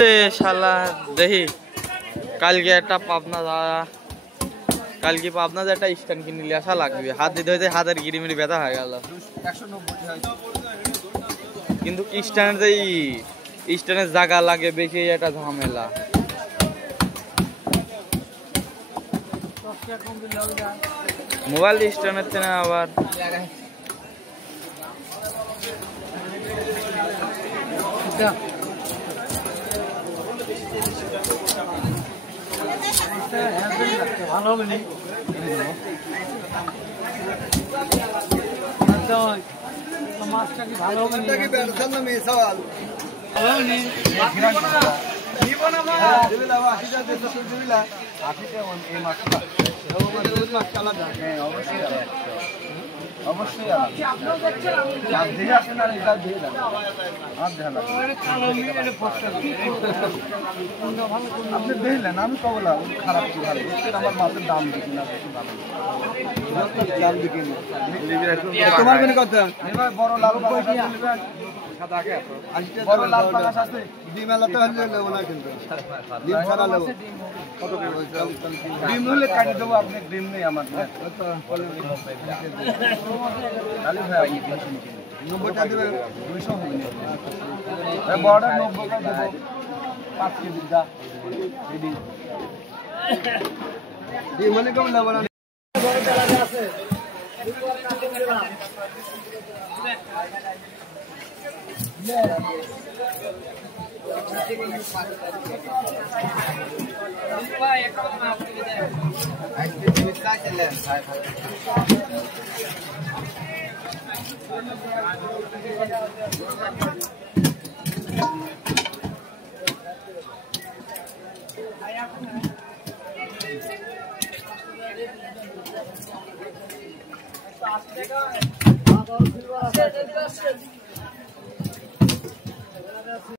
রে শালা দেখি কালকে একটা পাবনা একটা স্ট্যান্ড কিনে নিলে আসা লাগবে। হাত দিতে হইতে হাতের গিরিমিরি ব্যথা হয়ে গেল। কিন্তু স্ট্যান্ডের জায়গা লাগে বেশি, একটা ঝামেলা। মোবাইল স্ট্যান্ডের থেকে আবার ভালো হবে নি মাছটা কি ভালো হবে নি? অবশ্যই আপনি দেখলেন, আমি তো বললাম খারাপ কি ভালো, আমার মাছের দাম দেখি না, বেশি ভালো দাম দেখি তোমার মানে কত বড় লাল বড় লাল পাঙাশ আছে ডিম এলাতে হলে নেবো না, কিন্তু ডিম ছাড়া নেবো। ডিম হলে কাটি দেবো, আপনি ডিম নেই আমার 90টা দেবে, 200 হবে বড়টা 90টা দেবো, 5 কেজি যা ডিম হলে কেমন নেবো না।